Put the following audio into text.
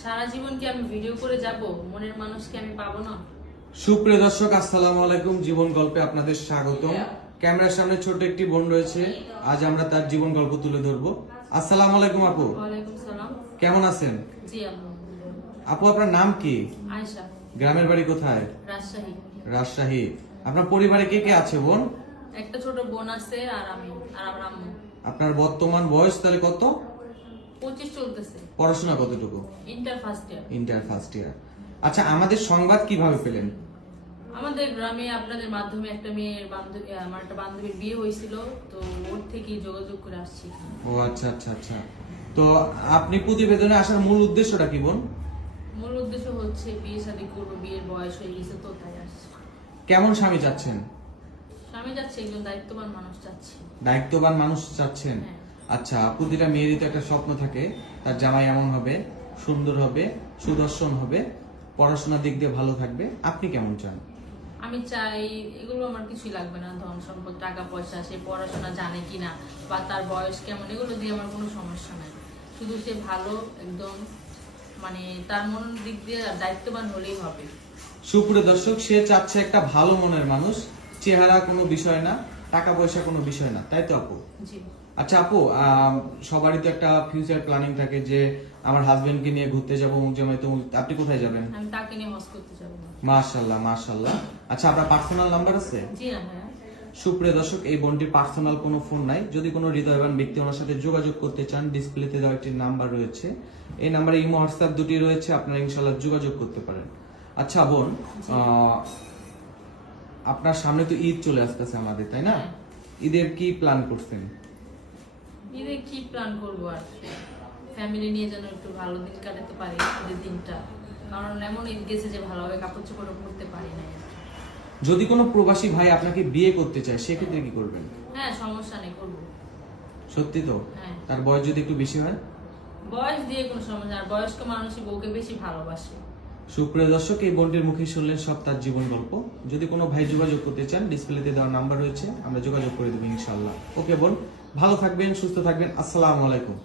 সারা জীবন কি আমি ভিডিও করে যাব? মনের মানুষকে আমি পাবো না? সুপ্রিয় দর্শক, আসসালামু আলাইকুম। জীবন গল্পে আপনাদের স্বাগতম। ক্যামেরার সামনে ছোট একটি বোন রয়েছে, আজ আমরা তার জীবন গল্প তুলে ধরবো। আসসালামু আলাইকুম আপু। ওয়ালাইকুম সালাম। কেমন আছেন? জি আলহামদুলিল্লাহ। আপু, আপনার নাম কি? আয়েশা। গ্রামের বাড়ি কোথায়? রাজশাহী। রাজশাহী। আপনার পরিবারে কে কে আছে বোন? একটা ছোট বোন আছে আর আমি আর আমার আম্মু। আপনার বর্তমান বয়স তাহলে কত? 25 চলতেছে। পড়াশোনা কতটুকু? Inter first year. Inter first year. আচ্ছা, আমাদের সংবাদ কিভাবে পেলেন? আমাদের গ্রামে আপনাদের মাধ্যমে একটা মেয়ের বান্ধবী, আমার একটা বান্ধবীর বিয়ে হয়েছিল, তো ওর থেকেই যোগাযোগ করে আসছি। ও আচ্ছা আচ্ছা আচ্ছা। তো আপনি প্রতিবেদনে আসার মূল উদ্দেশ্যটা কি বোন? মূল উদ্দেশ্য হচ্ছে বিয়ে শাদী করবো, বিয়ের বয়স হয়ে গেছে তো তাই আসছি। কেমন স্বামী চাচ্ছেন? স্বামী যাচ্ছে একজন দায়িত্ববান মানুষ চাচ্ছি। দায়িত্ববান মানুষ চাচ্ছেন? হ্যাঁ। আচ্ছা, প্রতিটা মেয়েরই তো একটা স্বপ্ন থাকে, তার জামাই এমন হবে, সুন্দর হবে, সুদর্শন হবে, পড়াশোনার দিক দিয়ে ভালো থাকবে। আপনি কেমন চান? আমি চাই এগুলো আমার কিছুই লাগবে না, ধন সম্পদ, টাকা পয়সা, সে পড়াশোনা জানে কিনা বা তার বয়স কেমন, এগুলো দিয়ে আমার কোনো সমস্যা নাই। শুধু সে ভালো একদম, মানে তার মন দিক দিয়ে দায়িত্ববান হলেই হবে। সুপ্রিয় দর্শক, সে চাচ্ছে একটা ভালো মনের মানুষ, চেহারা কোনো বিষয় না, টাকা পয়সা কোনো বিষয় না, তাই তো আপু? জি। আচ্ছা আপু, সবারই তো একটা ফিউচার প্ল্যানিং থাকে যে আমার হাজবেন্ডকে নিয়ে ঘুরতে যাবো অমুক জায়গায়, তো আপনি কোথায় যাবেন? আমি তাকে নিয়ে হজ করতে যাবো। মাশাআল্লাহ মাশাআল্লাহ। আচ্ছা, আপনার পার্সোনাল নাম্বার আছে? জি না ভাইয়া। সুপ্রিয় দর্শক, এই বোনটির পার্সোনাল কোনো ফোন নাই। যদি কোনো হৃদয়বান ব্যক্তি ওনার সাথে যোগাযোগ করতে চান, ডিসপ্লেতে দেওয়া একটি নাম্বার রয়েছে, এই নাম্বারে ইমো হোয়াটসঅ্যাপ দুটি রয়েছে, আপনারা ইনশাআল্লাহ যোগাযোগ করতে পারেন। আচ্ছা বোন, আপনার সামনে তো ঈদ চলে আসতেছে আমাদের, তাই না? হ্যাঁ। ঈদের কি প্ল্যান করছেন? ঈদে কি প্ল্যান করবো আর, ফ্যামিলি নিয়ে যেন একটু ভালো দিন কাটাতে পারি ঈদের দিনটা, কারণ এমন ঈদ গেছে যে ভালোভাবে কাপড় চোপড় পরতে পারি না। যদি কোনো প্রবাসী ভাই আপনাকে বিয়ে করতে চায়, সেক্ষেত্রে কি করবেন? হ্যাঁ, সমস্যা নেই, করবো। সত্যি তো? হ্যাঁ। তার বয়স যদি একটু বেশি হয়? বয়স দিয়ে কোনো সমস্যা, আর বয়স্ক মানুষই বউকে বেশি ভালোবাসে। সুপ্রিয় দর্শক, এই বোনটির মুখে শুনলেন সব তার জীবন গল্প। যদি কোনো ভাই যোগাযোগ করতে চান, ডিসপ্লেতে দেওয়া নাম্বার রয়েছে, আমরা যোগাযোগ করে দেবো ইনশাআল্লাহ। ওকে বোন, ভালো থাকবেন, সুস্থ থাকবেন। আসসালামু আলাইকুম।